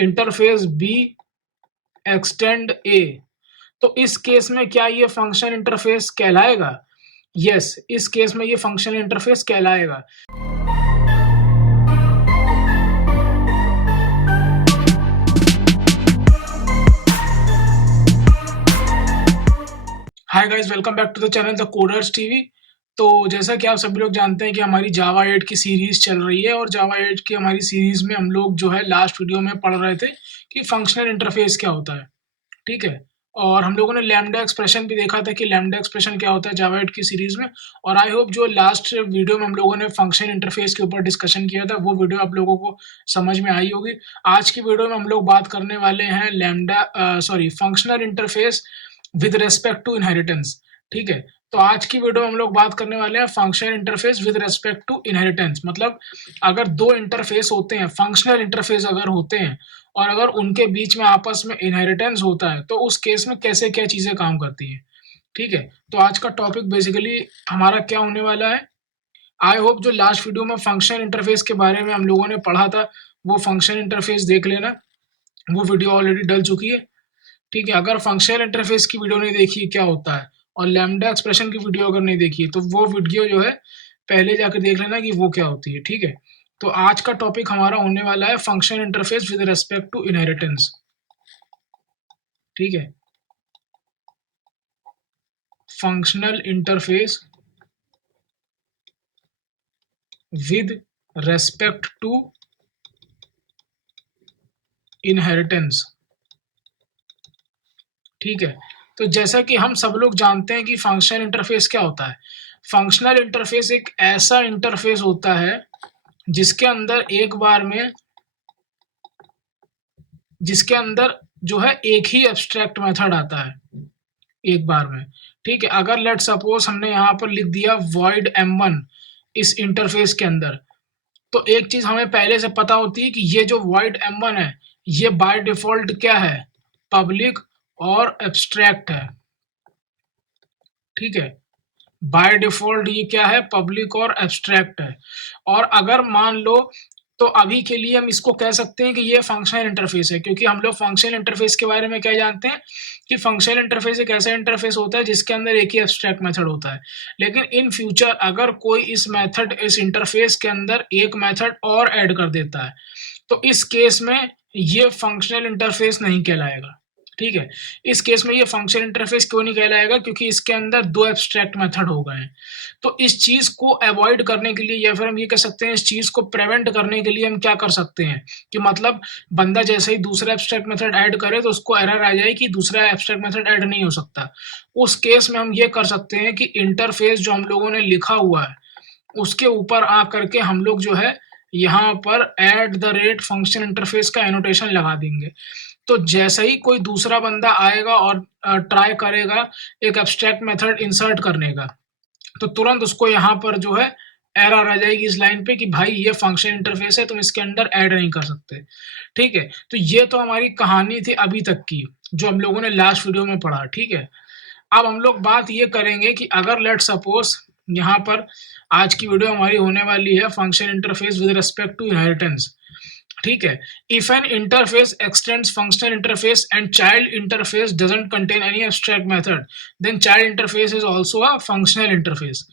Interface be extend ए, तो इस case में क्या ये फंक्शन इंटरफेस कहलाएगा? यस, इस केस में ये फंक्शन इंटरफेस कहलाएगा। Hi guys, welcome back to the channel the coders TV. तो जैसा कि आप सभी लोग जानते हैं कि हमारी जावा 8 की सीरीज चल रही है और जावा 8 की हमारी सीरीज में हम लोग जो है लास्ट वीडियो में पढ़ रहे थे कि फंक्शनल इंटरफेस क्या होता है, ठीक है। और हम लोगों ने लैम्डा एक्सप्रेशन भी देखा था कि लैम्डा एक्सप्रेशन क्या होता है जावा 8 की सीरीज में। और आई होप जो लास्ट वीडियो में हम लोगों ने फंक्शन इंटरफेस के ऊपर डिस्कशन किया था वो वीडियो आप लोगों को समझ में आई होगी। आज की वीडियो में हम लोग बात करने वाले हैं functional interface with respect to inheritance, ठीक है। तो आज की वीडियो में हम लोग बात करने वाले हैं functional interface with respect to inheritance. मतलब अगर दो इंटरफेस होते हैं, फंक्शनल इंटरफेस अगर होते हैं और अगर उनके बीच में आपस में इनहेरिटेंस होता है तो उस केस में कैसे क्या चीजें काम करती हैं, ठीक है। तो आज का टॉपिक बेसिकली हमारा क्या होने वाला है। आई होप जो लास्ट वीडियो में फंक्शनल इंटरफेस के बारे में हम लोगों ने पढ़ा था वो फंक्शनल इंटरफेस देख लेना, वो वीडियो ऑलरेडी डल चुकी है, ठीक है। अगर फंक्शनल इंटरफेस की वीडियो नहीं देखी क्या होता है और लैम्डा एक्सप्रेशन की वीडियो अगर नहीं देखी तो वो वीडियो जो है पहले जाकर देख लेना कि वो क्या होती है, ठीक है। तो आज का टॉपिक हमारा होने वाला है functional interface with respect to inheritance, ठीक है। Functional interface with respect to inheritance, ठीक है। तो जैसा कि हम सब लोग जानते हैं कि फंक्शनल इंटरफेस क्या होता है। फंक्शनल इंटरफेस एक ऐसा इंटरफेस होता है जिसके अंदर जिसके अंदर जो है एक ही एब्स्ट्रैक्ट मेथड आता है एक बार में, ठीक है। अगर लेट सपोज हमने यहाँ पर लिख दिया void m1 इस इंटरफेस के अंदर, तो एक चीज हमें पहले से पता होती है कि ये जो void m1 है ये बाय डिफॉल्ट क्या है, पब्लिक और एब्स्ट्रैक्ट है, ठीक है। बाय डिफॉल्ट ये क्या है, पब्लिक और एब्स्ट्रैक्ट है। और अगर मान लो तो अभी के लिए हम इसको कह सकते हैं कि ये फंक्शनल इंटरफेस है, क्योंकि हम लोग फंक्शनल इंटरफेस के बारे में क्या जानते हैं कि फंक्शनल इंटरफेस एक ऐसा इंटरफेस होता है जिसके अंदर एक ही एब्स्ट्रैक्ट मेथड होता है। लेकिन इन फ्यूचर अगर कोई इस इंटरफेस के अंदर एक मेथड और ऐड कर देता है तो इस केस में ये फंक्शनल इंटरफेस नहीं कहलाएगा, ठीक है। इस केस में ये फंक्शनल इंटरफेस क्यों नहीं कहलाएगा, क्योंकि इसके अंदर दो एब्स्ट्रैक्ट मेथड हो गए हैं। तो इस चीज को अवॉइड करने के लिए या फिर हम ये कह सकते हैं इस चीज को प्रिवेंट करने के लिए हम क्या कर सकते हैं कि मतलब बंदा जैसे ही दूसरा एब्स्ट्रैक्ट मेथड ऐड करे तो उसको एरर आ जाए कि दूसरा एब्स्ट्रैक्ट मेथड ऐड नहीं हो सकता। उस केस में हम ये कर सकते हैं कि इंटरफेस जो हम लोगों ने लिखा हुआ है उसके ऊपर आ करके हम लोग जो है यहाँ पर @फंक्शन इंटरफेस का एनोटेशन लगा देंगे। तो जैसे ही कोई दूसरा बंदा आएगा और ट्राई करेगा एक एब्स्ट्रैक्ट मेथड इंसर्ट करने का तो तुरंत उसको यहाँ पर जो है एरर आ जाएगी इस लाइन पे कि भाई ये फंक्शन इंटरफेस है, तुम इसके अंदर ऐड नहीं कर सकते, ठीक है। तो ये तो हमारी कहानी थी अभी तक की जो हम लोगों ने लास्ट वीडियो में पढ़ा, ठीक है। अब हम लोग बात ये करेंगे कि अगर लेट सपोज यहाँ पर आज की वीडियो हमारी होने वाली है function interface with respect to inheritance, ठीक है। If an interface extends functional interface and child interface doesn't contain any abstract method then child interface is also a functional interface,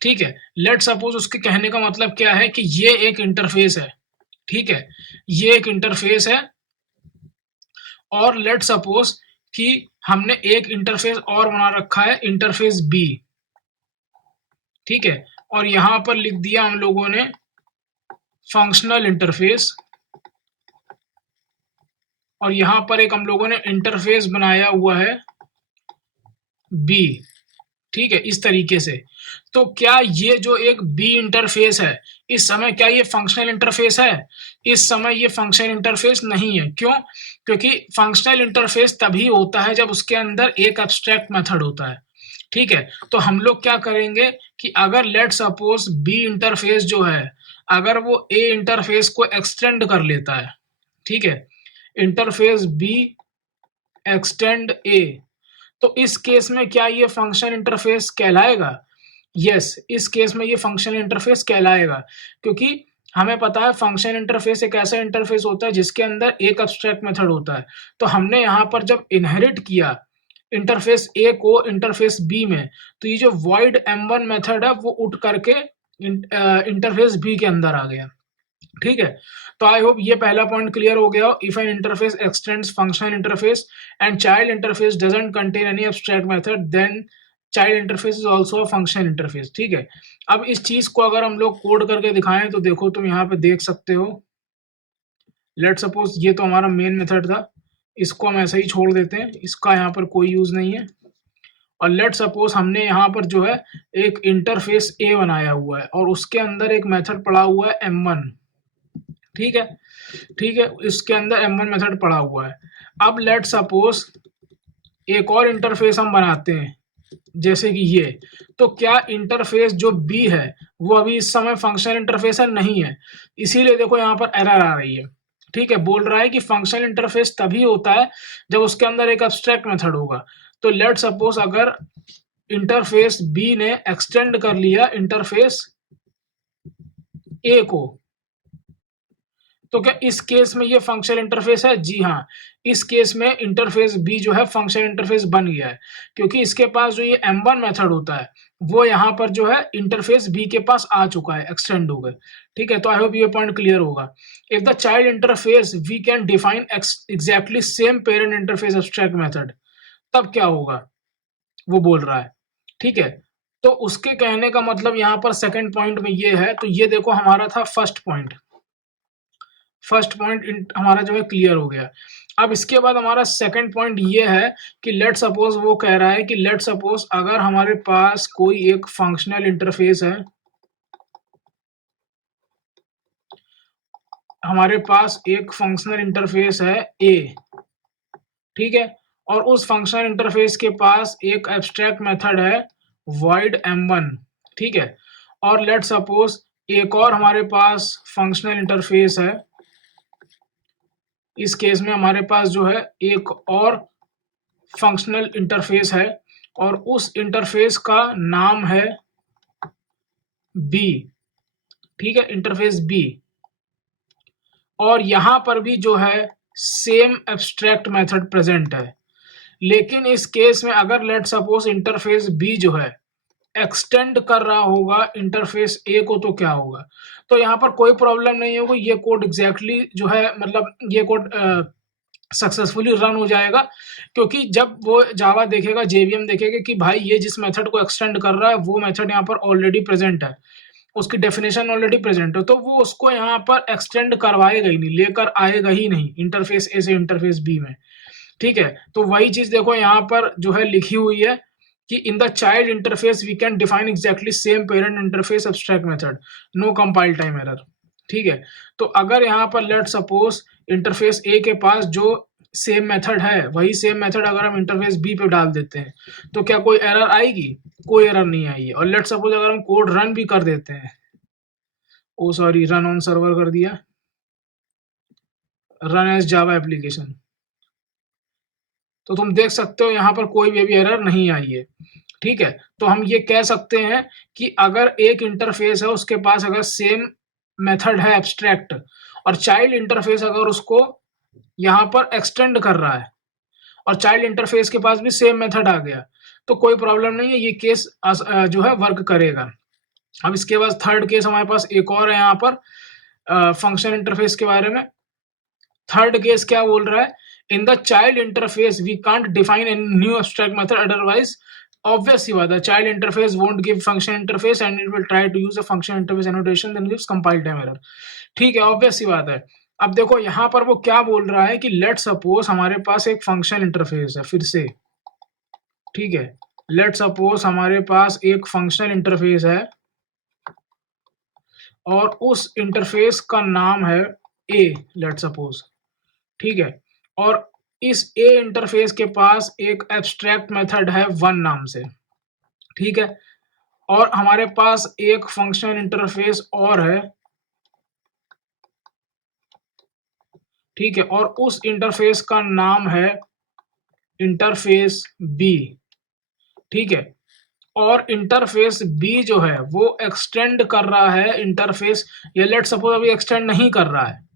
ठीक है। लेट सपोज उसके कहने का मतलब क्या है कि ये एक इंटरफेस है, ठीक है, ये एक इंटरफेस है और लेट सपोज कि हमने एक इंटरफेस और बना रखा है इंटरफेस बी, ठीक है। और यहां पर लिख दिया हम लोगों ने फंक्शनल इंटरफेस और यहां पर एक हम लोगों ने इंटरफेस बनाया हुआ है बी, ठीक है, इस तरीके से। तो क्या ये जो एक बी इंटरफेस है इस समय क्या ये फंक्शनल इंटरफेस है? इस समय ये फंक्शनल इंटरफेस नहीं है। क्यों? क्योंकि फंक्शनल इंटरफेस तभी होता है जब उसके अंदर एक एब्स्ट्रैक्ट मेथड होता है, ठीक है। तो हम लोग क्या करेंगे कि अगर लेट सपोज बी इंटरफेस जो है अगर वो ए इंटरफेस को एक्सटेंड कर लेता है, ठीक है, इंटरफेस बी एक्सटेंड ए, तो इस केस में क्या ये फंक्शनल इंटरफेस कहलाएगा? यस, इस केस में ये फंक्शनल इंटरफेस कहलाएगा, क्योंकि हमें पता है फंक्शन इंटरफेस एक ऐसा इंटरफेस होता है जिसके अंदर एक एब्स्ट्रैक्ट मेथड होता है। तो हमने यहाँ पर जब इनहेरिट किया इंटरफेस ए को इंटरफेस बी में, तो ये जो void m1 मेथड है वो उठ करके इंटरफेस बी के अंदर आ गया। ठीक है, तो आई होप ये पहला पॉइंट क्लियर हो गया हो। If an interface extends function interface and child interface doesn't contain any abstract method, then child interface is also a function interface. ठीक है, अब इस चीज को अगर हम लोग कोड करके दिखाएं तो देखो तुम यहाँ पे देख सकते हो। लेट सपोज ये तो हमारा मेन मेथड था, इसको हम ऐसे ही छोड़ देते हैं, इसका यहाँ पर कोई यूज नहीं है। और लेट सपोज हमने यहाँ पर जो है एक इंटरफेस ए बनाया हुआ है और उसके अंदर एक मेथड पड़ा हुआ है m1। ठीक है, ठीक है, इसके अंदर m1 मेथड पड़ा हुआ है। अब लेट सपोज एक और इंटरफेस हम बनाते हैं जैसे कि ये, तो क्या इंटरफेस जो बी है वो अभी इस समय फंक्शन इंटरफेस है? नहीं है, इसीलिए देखो यहाँ पर एरर आ रही है। ठीक है, बोल रहा है कि फंक्शन इंटरफेस तभी होता है जब उसके अंदर एक एब्स्ट्रैक्ट मेथड होगा। तो लेट सपोज अगर इंटरफेस बी ने एक्सटेंड कर लिया इंटरफेस ए को, तो क्या इस केस में ये फंक्शन इंटरफेस है? जी हाँ, इस केस में इंटरफेस बी जो है फंक्शन इंटरफेस बन गया है, क्योंकि इसके पास जो ये m1 मेथड होता है वो यहाँ पर जो है इंटरफेस बी के पास आ चुका है, एक्सटेंड हो गया। ठीक है, तो आई होप ये पॉइंट क्लियर होगा। If the child interface we can define exactly same parent interface abstract method, तब क्या होगा वो बोल रहा है। ठीक है, तो उसके कहने का मतलब यहाँ पर सेकेंड पॉइंट में ये है। तो ये देखो हमारा था फर्स्ट पॉइंट, फर्स्ट पॉइंट हमारा जो है क्लियर हो गया। अब इसके बाद हमारा सेकंड पॉइंट ये है कि लेट सपोज वो कह रहा है कि लेट सपोज अगर हमारे पास कोई एक फंक्शनल इंटरफेस है, हमारे पास एक फंक्शनल इंटरफेस है ए, ठीक है, और उस फंक्शनल इंटरफेस के पास एक एब्स्ट्रैक्ट मेथड है void m1। ठीक है, और लेट सपोज एक और हमारे पास फंक्शनल इंटरफेस है, इस केस में हमारे पास जो है एक और फंक्शनल इंटरफेस है और उस इंटरफेस का नाम है बी। ठीक है, इंटरफेस बी, और यहां पर भी जो है सेम एब्स्ट्रैक्ट मेथड प्रेजेंट है। लेकिन इस केस में अगर लेट सपोज इंटरफेस बी जो है एक्सटेंड कर रहा होगा इंटरफेस ए को, तो क्या होगा? तो यहाँ पर कोई प्रॉब्लम नहीं होगी, ये कोड एग्जैक्टली जो है मतलब ये कोड सक्सेसफुली रन हो जाएगा, क्योंकि जब वो जावा देखेगा, जेवीएम देखेगा कि भाई ये जिस मेथड को एक्सटेंड कर रहा है वो मेथड यहाँ पर ऑलरेडी प्रेजेंट है, उसकी डेफिनेशन ऑलरेडी प्रेजेंट है, तो वो उसको यहाँ पर एक्सटेंड करवाएगा ही नहीं, लेकर आएगा ही नहीं इंटरफेस ए से इंटरफेस बी में। ठीक है, तो वही चीज देखो यहाँ पर जो है लिखी हुई है कि in the child interface we can define exactly same parent interface abstract method, no compile time error. ठीक है, तो अगर यहाँ पर लेट सपोज इंटरफेस ए के पास जो सेम मेथड है वही सेम मेथड अगर हम इंटरफेस बी पे डाल देते हैं तो क्या कोई एरर आएगी? कोई एरर नहीं आई है। और लेट सपोज अगर हम कोड रन भी कर देते हैं, ओ सॉरी, रन ऑन सर्वर कर दिया, रन एज जावा एप्लीकेशन, तो तुम देख सकते हो यहाँ पर कोई भी एरर नहीं आई है। ठीक है, तो हम ये कह सकते हैं कि अगर एक इंटरफेस है उसके पास अगर सेम मेथड है एब्स्ट्रैक्ट और चाइल्ड इंटरफेस अगर उसको यहाँ पर एक्सटेंड कर रहा है और चाइल्ड इंटरफेस के पास भी सेम मेथड आ गया, तो कोई प्रॉब्लम नहीं है, ये केस जो है वर्क करेगा। अब इसके बाद थर्ड केस हमारे पास एक और है यहाँ पर फंक्शन इंटरफेस के बारे में। थर्ड केस क्या बोल रहा है? In the child interface we can't define any new abstract method, otherwise obvious सी बात है child interface won't give function interface and it will try to use a function interface annotation then gives compile time error। ठीक है, obvious सी बात है। अब देखो यहाँ पर वो क्या बोल रहा है कि लेट सपोज हमारे पास एक फंक्शन इंटरफेस है, फिर से ठीक है, लेट सपोज हमारे पास एक फंक्शनल इंटरफेस है और उस इंटरफेस का नाम है ए, लेट सपोज, ठीक है, और इस ए इंटरफेस के पास एक एब्स्ट्रैक्ट मेथड है वन नाम से। ठीक है, और हमारे पास एक फंक्शन इंटरफेस और है, ठीक है, और उस इंटरफेस का नाम है इंटरफेस बी। ठीक है, और इंटरफेस बी जो है वो एक्सटेंड कर रहा है इंटरफेस, या लेट सपोज अभी एक्सटेंड नहीं कर रहा है,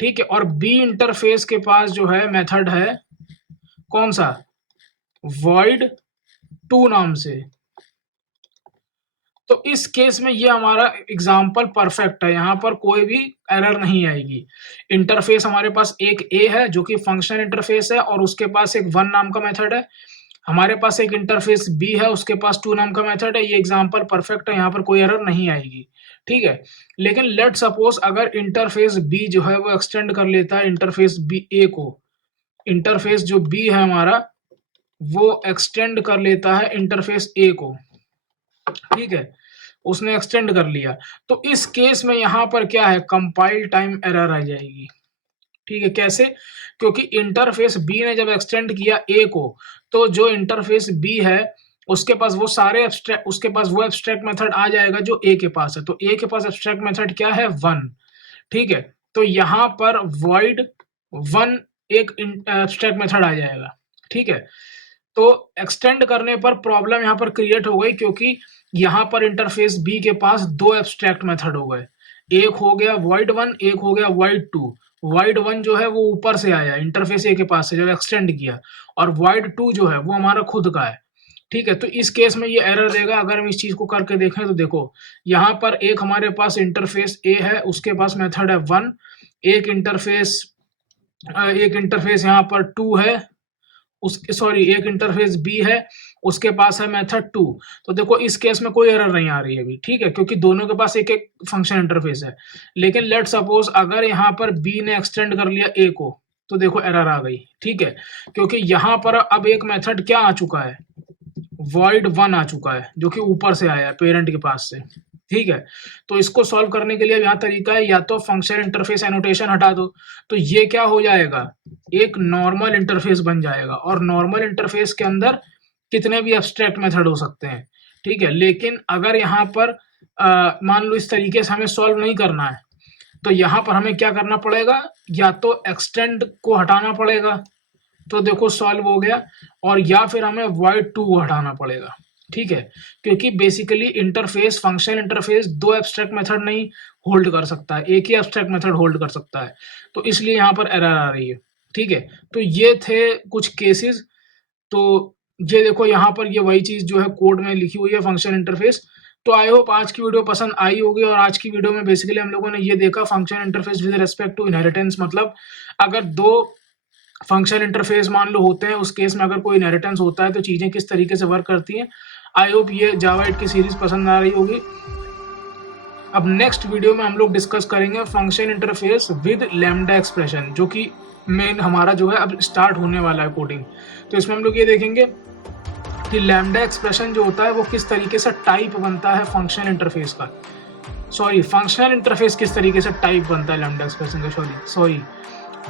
ठीक है, और बी इंटरफेस के पास जो है मेथड है कौन सा, void टू नाम से। तो इस केस में ये हमारा एग्जाम्पल परफेक्ट है, यहाँ पर कोई भी एरर नहीं आएगी। इंटरफेस हमारे पास एक ए है जो कि फंक्शनल इंटरफेस है और उसके पास एक वन नाम का मेथड है, हमारे पास एक इंटरफेस बी है उसके पास टू नाम का मेथड है। ये एग्जाम्पल परफेक्ट है, यहाँ पर कोई एरर नहीं आएगी, ठीक है। लेकिन लेट सपोज अगर इंटरफेस बी जो है वो एक्सटेंड कर लेता है इंटरफेस बी ए को, इंटरफेस जो बी है हमारा वो एक्सटेंड कर लेता है इंटरफेस ए को, ठीक है, उसने एक्सटेंड कर लिया, तो इस केस में यहाँ पर क्या है, कंपाइल टाइम एरर आ जाएगी, ठीक है। कैसे, क्योंकि इंटरफेस बी ने जब एक्सटेंड किया ए को, तो जो इंटरफेस बी है उसके पास वो सारे उसके पास वो एब्स्ट्रैक्ट मेथड आ जाएगा जो ए के पास है, तो ए के पास एब्स्ट्रैक्ट मेथड क्या है, वन, ठीक है। तो यहाँ पर void वन एक एब्स्ट्रैक्ट मेथड आ जाएगा, ठीक है। तो एक्सटेंड करने पर प्रॉब्लम यहाँ पर क्रिएट हो गई, क्योंकि यहाँ पर इंटरफेस बी के पास दो एब्स्ट्रैक्ट मेथड हो गए, एक हो गया void वन, एक हो गया void टू। void वन जो है वो ऊपर से आया इंटरफेस ए के पास से जब एक्सटेंड किया, और void टू जो है वो हमारा खुद का है, ठीक है। तो इस केस में ये एरर देगा। अगर हम इस चीज को करके देखें तो देखो यहाँ पर एक हमारे पास इंटरफेस ए है उसके पास मेथड है वन, एक इंटरफेस यहाँ पर टू है, उसके सॉरी एक इंटरफेस बी है उसके पास है मेथड टू। तो देखो इस केस में कोई एरर नहीं आ रही है अभी, ठीक है, क्योंकि दोनों के पास एक एक फंक्शन इंटरफेस है। लेकिन लेट सपोज अगर यहाँ पर बी ने एक्सटेंड कर लिया ए को, तो देखो एरर आ गई, ठीक है, क्योंकि यहाँ पर अब एक मेथड क्या आ चुका है, void वन आ चुका है जो कि ऊपर से आया है पेरेंट के पास से, ठीक है। तो इसको सॉल्व करने के लिए यहाँ तरीका है, या तो फंक्शन इंटरफेस एनोटेशन हटा दो, तो ये क्या हो जाएगा, एक नॉर्मल इंटरफेस बन जाएगा, और नॉर्मल इंटरफेस के अंदर कितने भी एब्स्ट्रैक्ट मेथड हो सकते हैं, ठीक है। लेकिन अगर यहाँ पर मान लो इस तरीके से हमें सॉल्व नहीं करना है, तो यहाँ पर हमें क्या करना पड़ेगा, या तो एक्सटेंड को हटाना पड़ेगा, तो देखो सॉल्व हो गया, और या फिर हमें void टू को हटाना पड़ेगा, ठीक है, क्योंकि बेसिकली इंटरफेस फंक्शनल इंटरफेस दो एब्स्ट्रैक्ट मेथड नहीं होल्ड कर सकता है, एक ही एब्स्ट्रैक्ट मेथड होल्ड कर सकता है, तो इसलिए यहाँ पर एरर आ रही है, ठीक है। तो ये थे कुछ केसेस। तो ये देखो यहाँ पर ये वही चीज जो है कोड में लिखी हुई है फंक्शन इंटरफेस। तो आई होप आज की वीडियो पसंद आई होगी, और आज की वीडियो में बेसिकली हम लोगों ने ये देखा function interface with respect to inheritance, मतलब अगर दो फंक्शन इंटरफेस मान लो होते हैं, उस केस में अगर कोई इनहेरिटेंस होता है तो चीजें किस तरीके से वर्क करती हैं। आई होप ये जावा 8 की सीरीज पसंद आ रही होगी। अब नेक्स्ट वीडियो में हम लोग डिस्कस करेंगे function interface with lambda expression, जो कि मेन हमारा जो है अब स्टार्ट होने वाला है कोडिंग। तो इसमें हम लोग ये देखेंगे कि लैम्डा एक्सप्रेशन जो होता है वो किस तरीके से टाइप बनता है फंक्शन इंटरफेस का, फंक्शनल इंटरफेस किस तरीके से टाइप बनता है लैम्डा एक्सप्रेशन का,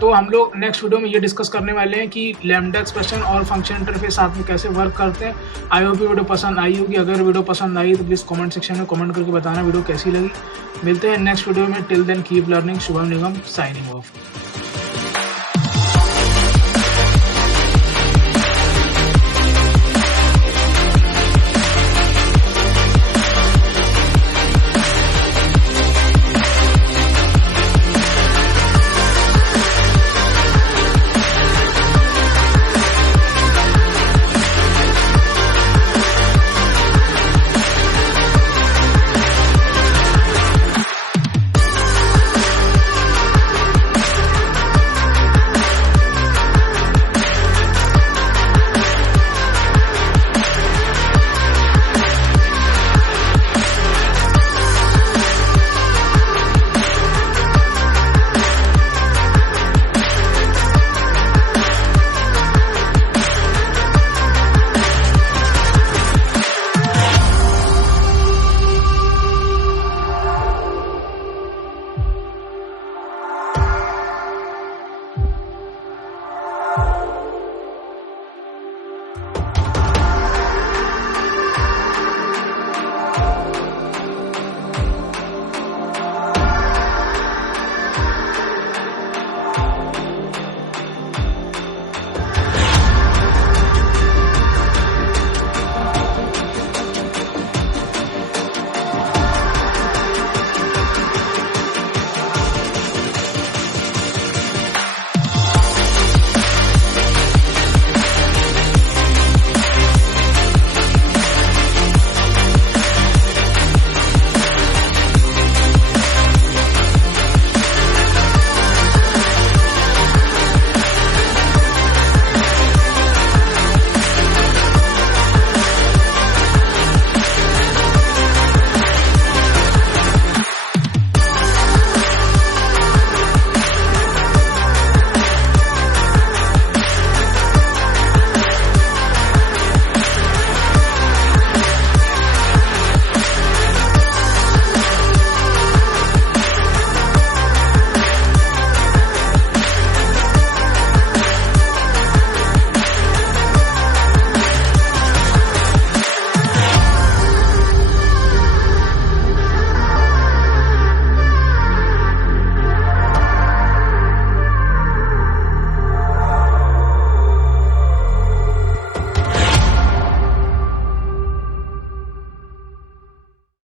तो हम लोग नेक्स्ट वीडियो में ये डिस्कस करने वाले हैं कि लैम्डा एक्सप्रेशन और फंक्शन इंटरफेस साथ में कैसे वर्क करते हैं। आई होप वीडियो पसंद आई होगी। अगर वीडियो पसंद आई तो प्लीज़ कमेंट सेक्शन में कमेंट करके बताना वीडियो कैसी लगी। मिलते हैं नेक्स्ट वीडियो में। Till then keep learning. Shubham Nigam signing of.